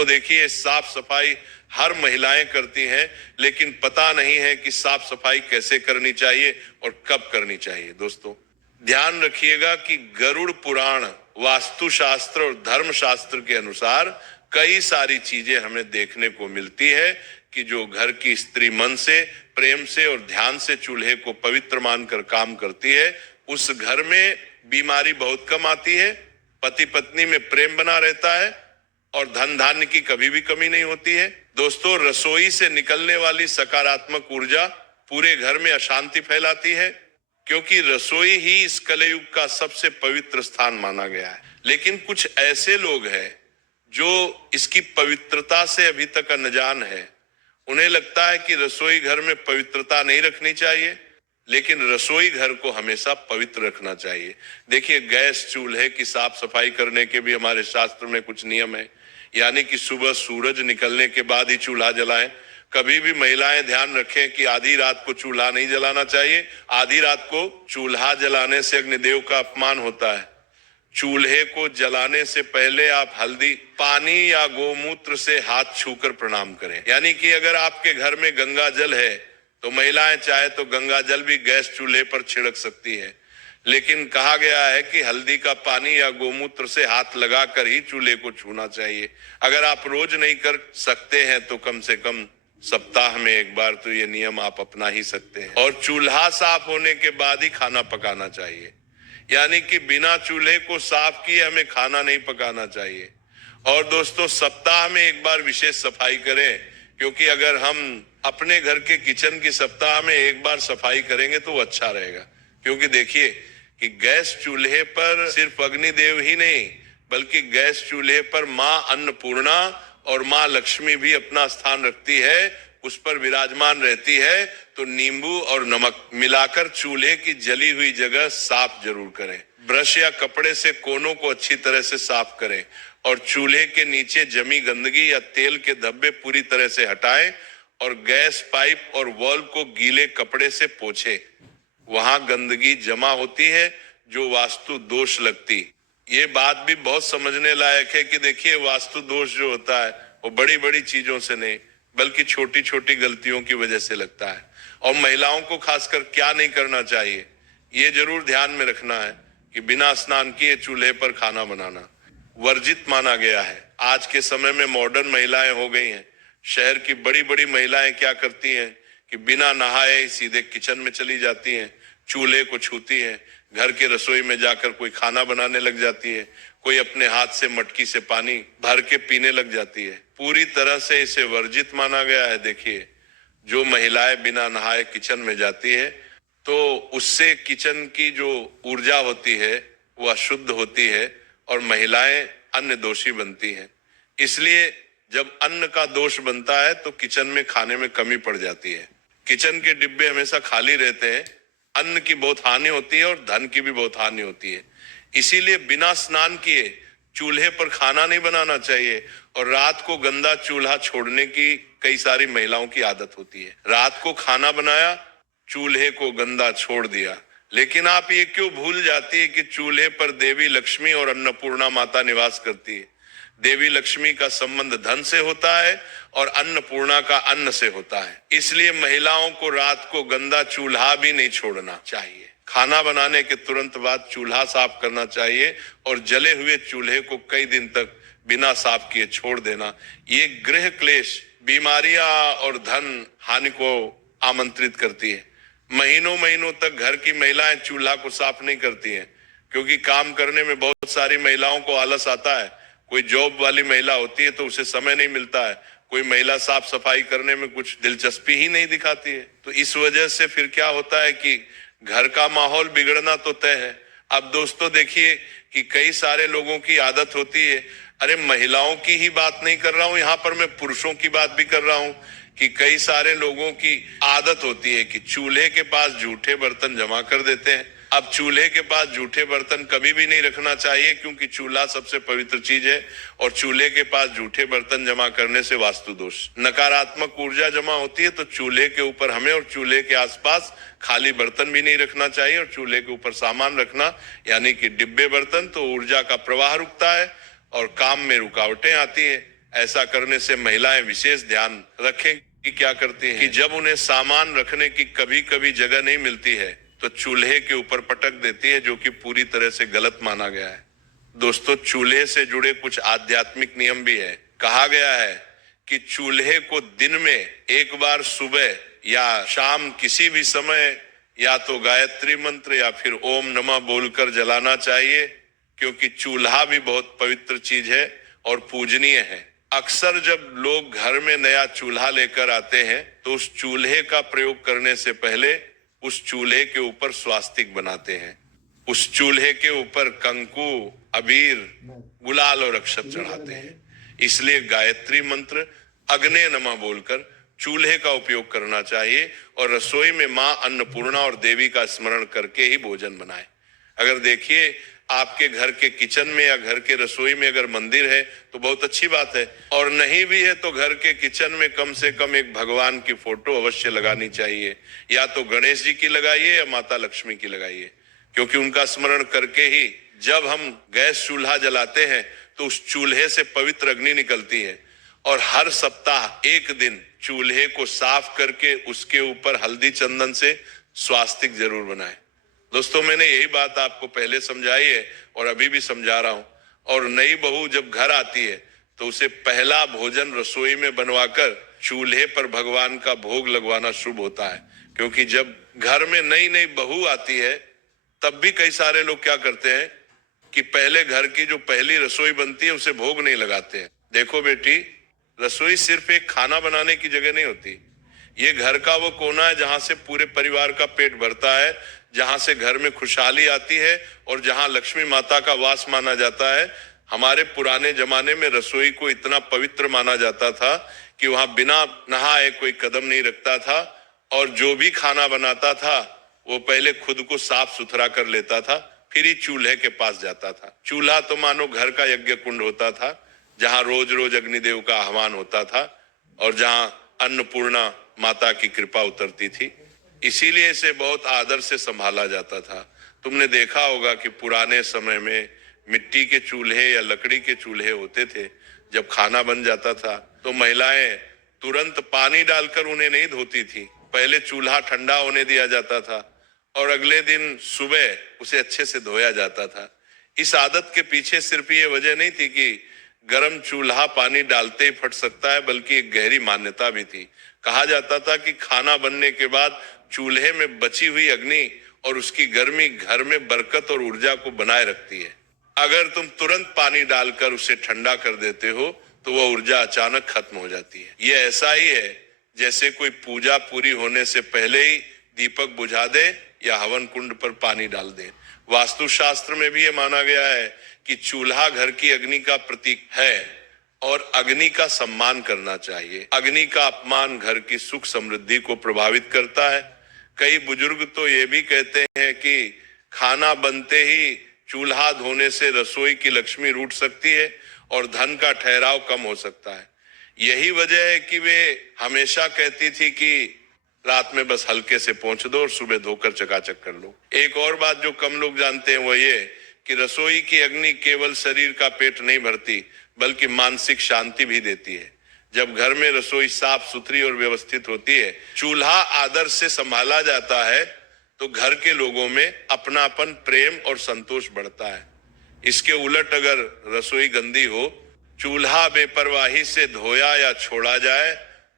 दोस्तों देखिए, साफ सफाई हर महिलाएं करती हैं, लेकिन पता नहीं है कि साफ सफाई कैसे करनी चाहिए और कब करनी चाहिए। दोस्तों ध्यान रखिएगा कि गरुड़ पुराण, वास्तुशास्त्र और धर्मशास्त्र के अनुसार कई सारी चीजें हमें देखने को मिलती है कि जो घर की स्त्री मन से, प्रेम से और ध्यान से चूल्हे को पवित्र मानकर काम करती है, उस घर में बीमारी बहुत कम आती है, पति पत्नी में प्रेम बना रहता है और धन धान्य की कभी भी कमी नहीं होती है। दोस्तों रसोई से निकलने वाली सकारात्मक ऊर्जा पूरे घर में अशांति फैलाती है, क्योंकि रसोई ही इस कलयुग का सबसे पवित्र स्थान माना गया है। लेकिन कुछ ऐसे लोग हैं जो इसकी पवित्रता से अभी तक अनजान है। उन्हें लगता है कि रसोई घर में पवित्रता नहीं रखनी चाहिए, लेकिन रसोई घर को हमेशा पवित्र रखना चाहिए। देखिए, गैस चूल्हे की साफ सफाई करने के भी हमारे शास्त्र में कुछ नियम है, यानी कि सुबह सूरज निकलने के बाद ही चूल्हा जलाएं। कभी भी महिलाएं ध्यान रखें कि आधी रात को चूल्हा नहीं जलाना चाहिए। आधी रात को चूल्हा जलाने से अग्निदेव का अपमान होता है। चूल्हे को जलाने से पहले आप हल्दी, पानी या गोमूत्र से हाथ छूकर प्रणाम करें। यानी कि अगर आपके घर में गंगा जल है तो महिलाएं चाहे तो गंगा जल भी गैस चूल्हे पर छिड़क सकती है, लेकिन कहा गया है कि हल्दी का पानी या गोमूत्र से हाथ लगाकर ही चूल्हे को छूना चाहिए। अगर आप रोज नहीं कर सकते हैं तो कम से कम सप्ताह में एक बार तो ये नियम आप अपना ही सकते हैं। और चूल्हा साफ होने के बाद ही खाना पकाना चाहिए, यानी कि बिना चूल्हे को साफ किए हमें खाना नहीं पकाना चाहिए। और दोस्तों सप्ताह में एक बार विशेष सफाई करें, क्योंकि अगर हम अपने घर के किचन की सप्ताह में एक बार सफाई करेंगे तो वो अच्छा रहेगा। क्योंकि देखिए कि गैस चूल्हे पर सिर्फ अग्निदेव ही नहीं, बल्कि गैस चूल्हे पर माँ अन्नपूर्णा और माँ लक्ष्मी भी अपना स्थान रखती है, उस पर विराजमान रहती है। तो नींबू और नमक मिलाकर चूल्हे की जली हुई जगह साफ जरूर करें। ब्रश या कपड़े से कोनों को अच्छी तरह से साफ करें और चूल्हे के नीचे जमी गंदगी या तेल के धब्बे पूरी तरह से हटाएं और गैस पाइप और वॉल्व को गीले कपड़े से पोंछें। वहां गंदगी जमा होती है जो वास्तु दोष लगती। ये बात भी बहुत समझने लायक है कि देखिए, वास्तु दोष जो होता है वो बड़ी बड़ी चीजों से नहीं, बल्कि छोटी छोटी गलतियों की वजह से लगता है। और महिलाओं को खासकर क्या नहीं करना चाहिए, ये जरूर ध्यान में रखना है कि बिना स्नान किए चूल्हे पर खाना बनाना वर्जित माना गया है। आज के समय में मॉडर्न महिलाएं हो गई हैं। शहर की बड़ी बड़ी महिलाएं क्या करती हैं कि बिना नहाए सीधे किचन में चली जाती हैं, चूल्हे को छूती हैं, घर के रसोई में जाकर कोई खाना बनाने लग जाती है, कोई अपने हाथ से मटकी से पानी भर के पीने लग जाती है। पूरी तरह से इसे वर्जित माना गया है। देखिए, जो महिलाएं बिना नहाए किचन में जाती है तो उससे किचन की जो ऊर्जा होती है वह अशुद्ध होती है और महिलाएं अन्न दोषी बनती हैं। इसलिए जब अन्न का दोष बनता है तो किचन में खाने में कमी पड़ जाती है। किचन के डिब्बे हमेशा खाली रहते हैं, अन्न की बहुत हानि होती है और धन की भी बहुत हानि होती है। इसीलिए बिना स्नान किए चूल्हे पर खाना नहीं बनाना चाहिए। और रात को गंदा चूल्हा छोड़ने की कई सारी महिलाओं की आदत होती है। रात को खाना बनाया, चूल्हे को गंदा छोड़ दिया, लेकिन आप ये क्यों भूल जाती है कि चूल्हे पर देवी लक्ष्मी और अन्नपूर्णा माता निवास करती है। देवी लक्ष्मी का संबंध धन से होता है और अन्नपूर्णा का अन्न से होता है। इसलिए महिलाओं को रात को गंदा चूल्हा भी नहीं छोड़ना चाहिए। खाना बनाने के तुरंत बाद चूल्हा साफ करना चाहिए और जले हुए चूल्हे को कई दिन तक बिना साफ किए छोड़ देना। ये गृह क्लेश, बीमारियां और धन हानि को आमंत्रित करती है। महीनों महीनों तक घर की महिलाएं चूल्हा को साफ नहीं करती हैं, क्योंकि काम करने में बहुत सारी महिलाओं को आलस आता है। कोई जॉब वाली महिला होती है तो उसे समय नहीं मिलता है। कोई महिला साफ सफाई करने में कुछ दिलचस्पी ही नहीं दिखाती है। तो इस वजह से फिर क्या होता है कि घर का माहौल बिगड़ना तो तय है। अब दोस्तों देखिए कि कई सारे लोगों की आदत होती है, अरे महिलाओं की ही बात नहीं कर रहा हूं, यहाँ पर मैं पुरुषों की बात भी कर रहा हूं, कि कई सारे लोगों की आदत होती है कि चूल्हे के पास जूठे बर्तन जमा कर देते हैं। अब चूल्हे के पास जूठे बर्तन कभी भी नहीं रखना चाहिए, क्योंकि चूल्हा सबसे पवित्र चीज है और चूल्हे के पास जूठे बर्तन जमा करने से वास्तु दोष, नकारात्मक ऊर्जा जमा होती है। तो चूल्हे के ऊपर हमें और चूल्हे के आसपास खाली बर्तन भी नहीं रखना चाहिए और चूल्हे के ऊपर सामान रखना, यानी कि डिब्बे बर्तन, तो ऊर्जा का प्रवाह रुकता है और काम में रुकावटें आती है। ऐसा करने से महिलाएं विशेष ध्यान रखें कि क्या करती हैं कि जब उन्हें सामान रखने की कभी कभी जगह नहीं मिलती है तो चूल्हे के ऊपर पटक देती है, जो कि पूरी तरह से गलत माना गया है। दोस्तों, चूल्हे से जुड़े कुछ आध्यात्मिक नियम भी है। कहा गया है कि चूल्हे को दिन में एक बार सुबह या शाम किसी भी समय या तो गायत्री मंत्र या फिर ओम नमः बोलकर जलाना चाहिए, क्योंकि चूल्हा भी बहुत पवित्र चीज है और पूजनीय है। अक्सर जब लोग घर में नया चूल्हा लेकर आते हैं तो उस चूल्हे का प्रयोग करने से पहले उस चूल्हे के ऊपर स्वास्तिक बनाते हैं। उस चूल्हे के ऊपर कंकु, अबीर, गुलाल और अक्षत चढ़ाते हैं। इसलिए गायत्री मंत्र, अग्ने नमः बोलकर चूल्हे का उपयोग करना चाहिए और रसोई में मां अन्नपूर्णा और देवी का स्मरण करके ही भोजन बनाए। अगर देखिए, आपके घर के किचन में या घर के रसोई में अगर मंदिर है तो बहुत अच्छी बात है, और नहीं भी है तो घर के किचन में कम से कम एक भगवान की फोटो अवश्य लगानी चाहिए। या तो गणेश जी की लगाइए या माता लक्ष्मी की लगाइए, क्योंकि उनका स्मरण करके ही जब हम गैस चूल्हा जलाते हैं तो उस चूल्हे से पवित्र अग्नि निकलती है। और हर सप्ताह एक दिन चूल्हे को साफ करके उसके ऊपर हल्दी चंदन से स्वास्तिक जरूर बनाएं। दोस्तों, मैंने यही बात आपको पहले समझाई है और अभी भी समझा रहा हूं। और नई बहू जब घर आती है तो उसे पहला भोजन रसोई में बनवाकर चूल्हे पर भगवान का भोग लगवाना शुभ होता है, क्योंकि जब घर में नई नई बहू आती है तब भी कई सारे लोग क्या करते हैं कि पहले घर की जो पहली रसोई बनती है उसे भोग नहीं लगाते हैं। देखो बेटी, रसोई सिर्फ एक खाना बनाने की जगह नहीं होती। ये घर का वो कोना है जहां से पूरे परिवार का पेट भरता है, जहां से घर में खुशहाली आती है और जहां लक्ष्मी माता का वास माना जाता है। हमारे पुराने जमाने में रसोई को इतना पवित्र माना जाता था कि वहां बिना नहाए कोई कदम नहीं रखता था, और जो भी खाना बनाता था वो पहले खुद को साफ सुथरा कर लेता था, फिर ही चूल्हे के पास जाता था। चूल्हा तो मानो घर का यज्ञ कुंड होता था, जहां रोज रोज अग्निदेव का आह्वान होता था और जहां अन्नपूर्णा माता की कृपा उतरती थी। इसीलिए इसे बहुत आदर से संभाला जाता था। तुमने देखा होगा कि पुराने समय में मिट्टी के चूल्हे या लकड़ी के चूल्हे होते थे। जब खाना बन जाता था तो महिलाएं तुरंत पानी डालकर उन्हें नहीं धोती थी, पहले चूल्हा ठंडा होने दिया जाता था और अगले दिन सुबह उसे अच्छे से धोया जाता था। इस आदत के पीछे सिर्फ ये वजह नहीं थी कि गर्म चूल्हा पानी डालते ही फट सकता है, बल्कि एक गहरी मान्यता भी थी। कहा जाता था कि खाना बनने के बाद चूल्हे में बची हुई अग्नि और उसकी गर्मी घर में बरकत और ऊर्जा को बनाए रखती है। अगर तुम तुरंत पानी डालकर उसे ठंडा कर देते हो तो वह ऊर्जा अचानक खत्म हो जाती है। यह ऐसा ही है जैसे कोई पूजा पूरी होने से पहले ही दीपक बुझा दे या हवन कुंड पर पानी डाल दे। वास्तुशास्त्र में भी यह माना गया है कि चूल्हा घर की अग्नि का प्रतीक है और अग्नि का सम्मान करना चाहिए। अग्नि का अपमान घर की सुख समृद्धि को प्रभावित करता है। कई बुजुर्ग तो ये भी कहते हैं कि खाना बनते ही चूल्हा धोने से रसोई की लक्ष्मी रूठ सकती है और धन का ठहराव कम हो सकता है। यही वजह है कि वे हमेशा कहती थी कि रात में बस हल्के से पोंछ दो और सुबह धोकर चकाचक कर लो। एक और बात जो कम लोग जानते हैं वो ये कि रसोई की अग्नि केवल शरीर का पेट नहीं भरती, बल्कि मानसिक शांति भी देती है। जब घर में रसोई साफ सुथरी और व्यवस्थित होती है, चूल्हा आदर से संभाला जाता है, तो घर के लोगों में अपनापन, प्रेम और संतोष बढ़ता है। इसके उलट अगर रसोई गंदी हो, चूल्हा बेपरवाही से धोया या छोड़ा जाए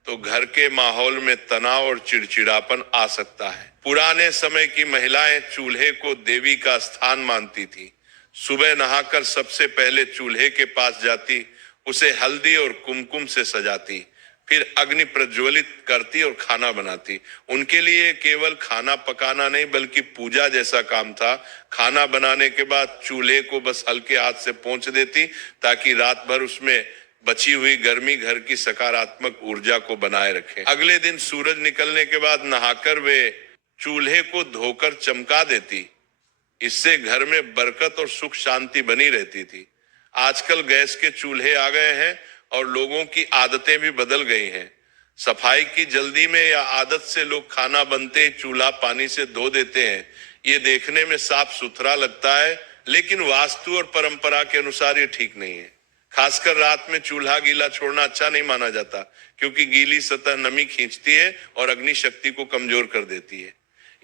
तो घर के माहौल में तनाव और चिड़चिड़ापन आ सकता है। पुराने समय की महिलाएं चूल्हे को देवी का स्थान मानती थी। सुबह नहाकर सबसे पहले चूल्हे के पास जाती, उसे हल्दी और कुमकुम से सजाती, फिर अग्नि प्रज्वलित करती और खाना बनाती। उनके लिए केवल खाना पकाना नहीं बल्कि पूजा जैसा काम था। खाना बनाने के बाद चूल्हे को बस हल्के हाथ से पोंछ देती ताकि रात भर उसमें बची हुई गर्मी घर की सकारात्मक ऊर्जा को बनाए रखे। अगले दिन सूरज निकलने के बाद नहाकर वे चूल्हे को धोकर चमका देती। इससे घर में बरकत और सुख शांति बनी रहती थी। आजकल गैस के चूल्हे आ गए हैं और लोगों की आदतें भी बदल गई हैं। सफाई की जल्दी में या आदत से लोग खाना बनते ही चूल्हा पानी से धो देते हैं। ये देखने में साफ सुथरा लगता है, लेकिन वास्तु और परंपरा के अनुसार ये ठीक नहीं है। खासकर रात में चूल्हा गीला छोड़ना अच्छा नहीं माना जाता, क्योंकि गीली सतह नमी खींचती है और अग्नि शक्ति को कमजोर कर देती है।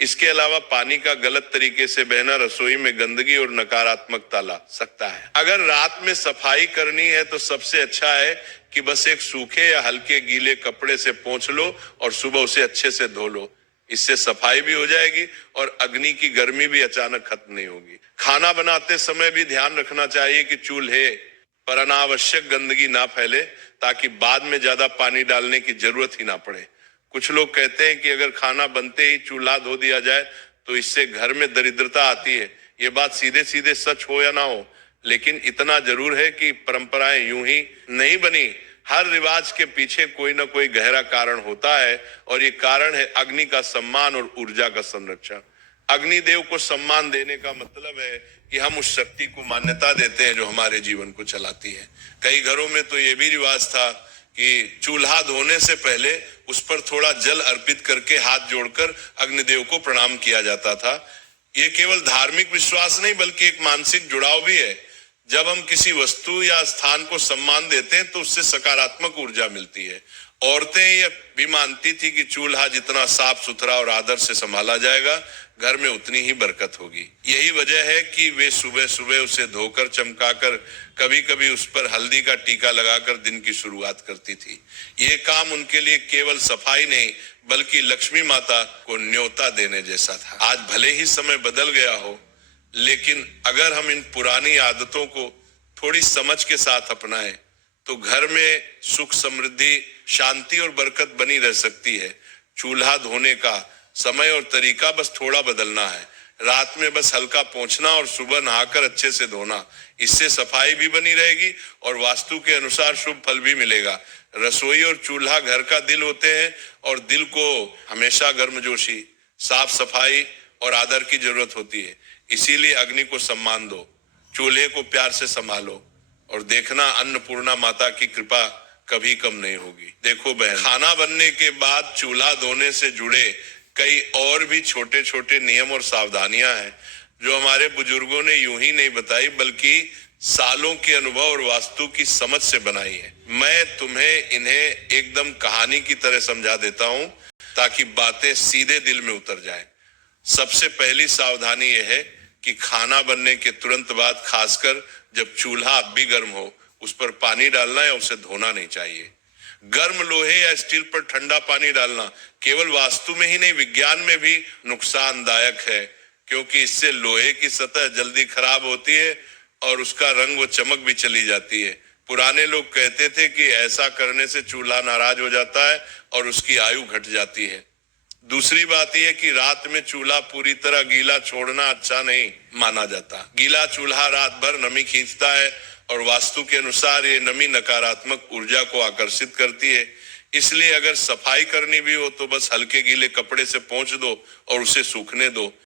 इसके अलावा पानी का गलत तरीके से बहना रसोई में गंदगी और नकारात्मकता ला सकता है। अगर रात में सफाई करनी है तो सबसे अच्छा है कि बस एक सूखे या हल्के गीले कपड़े से पोंछ लो और सुबह उसे अच्छे से धो लो। इससे सफाई भी हो जाएगी और अग्नि की गर्मी भी अचानक खत्म नहीं होगी। खाना बनाते समय भी ध्यान रखना चाहिए कि चूल्हे पर अनावश्यक गंदगी ना फैले, ताकि बाद में ज्यादा पानी डालने की जरूरत ही ना पड़े। कुछ लोग कहते हैं कि अगर खाना बनते ही चूल्हा धो दिया जाए तो इससे घर में दरिद्रता आती है। ये बात सीधे सीधे सच हो या ना हो, लेकिन इतना जरूर है कि परंपराएं यूं ही नहीं बनी। हर रिवाज के पीछे कोई ना कोई गहरा कारण होता है, और ये कारण है अग्नि का सम्मान और ऊर्जा का संरक्षण। अग्निदेव को सम्मान देने का मतलब है कि हम उस शक्ति को मान्यता देते हैं जो हमारे जीवन को चलाती है। कई घरों में तो ये भी रिवाज था कि चूल्हा धोने से पहले उस पर थोड़ा जल अर्पित करके हाथ जोड़कर अग्निदेव को प्रणाम किया जाता था। ये केवल धार्मिक विश्वास नहीं, बल्कि एक मानसिक जुड़ाव भी है। जब हम किसी वस्तु या स्थान को सम्मान देते हैं तो उससे सकारात्मक ऊर्जा मिलती है। औरतें ये भी मानती थी कि चूल्हा जितना साफ सुथरा और आदर से संभाला जाएगा, घर में उतनी ही बरकत होगी। यही वजह है कि वे सुबह सुबह उसे धोकर, चमकाकर, कभी कभी उस पर हल्दी का टीका लगाकर दिन की शुरुआत करती थी। ये काम उनके लिए केवल सफाई नहीं, बल्कि लक्ष्मी माता को न्योता देने जैसा था। आज भले ही समय बदल गया हो, लेकिन अगर हम इन पुरानी आदतों को थोड़ी समझ के साथ अपनाएं तो घर में सुख, समृद्धि, शांति और बरकत बनी रह सकती है। चूल्हा धोने का समय और तरीका बस थोड़ा बदलना है। रात में बस हल्का पोंछना और सुबह नहाकर अच्छे से धोना। इससे सफाई भी बनी रहेगी और वास्तु के अनुसार शुभ फल भी मिलेगा। रसोई और चूल्हा घर का दिल होते हैं, और दिल को हमेशा गर्मजोशी, साफ सफाई और आदर की जरूरत होती है। इसीलिए अग्नि को सम्मान दो, चूल्हे को प्यार से संभालो, और देखना अन्नपूर्णा माता की कृपा कभी कम नहीं होगी। देखो बहन, खाना बनने के बाद चूल्हा धोने से जुड़े कई और भी छोटे छोटे नियम और सावधानियां हैं जो हमारे बुजुर्गों ने यूं ही नहीं बताई, बल्कि सालों के अनुभव और वास्तु की समझ से बनाई है। मैं तुम्हें इन्हें एकदम कहानी की तरह समझा देता हूं ताकि बातें सीधे दिल में उतर जाएं। सबसे पहली सावधानी यह है कि खाना बनने के तुरंत बाद, खासकर जब चूल्हा अब भी गर्म हो, उस पर पानी डालना या उसे धोना नहीं चाहिए। गर्म लोहे या स्टील पर ठंडा पानी डालना केवल वास्तु में ही नहीं, विज्ञान में भी नुकसानदायक है, क्योंकि इससे लोहे की सतह जल्दी खराब होती है और उसका रंग व चमक भी चली जाती है। पुराने लोग कहते थे कि ऐसा करने से चूल्हा नाराज हो जाता है और उसकी आयु घट जाती है। दूसरी बात यह कि रात में चूल्हा पूरी तरह गीला छोड़ना अच्छा नहीं माना जाता। गीला चूल्हा रात भर नमी खींचता है और वास्तु के अनुसार ये नमी नकारात्मक ऊर्जा को आकर्षित करती है। इसलिए अगर सफाई करनी भी हो तो बस हल्के गीले कपड़े से पोंछ दो और उसे सूखने दो।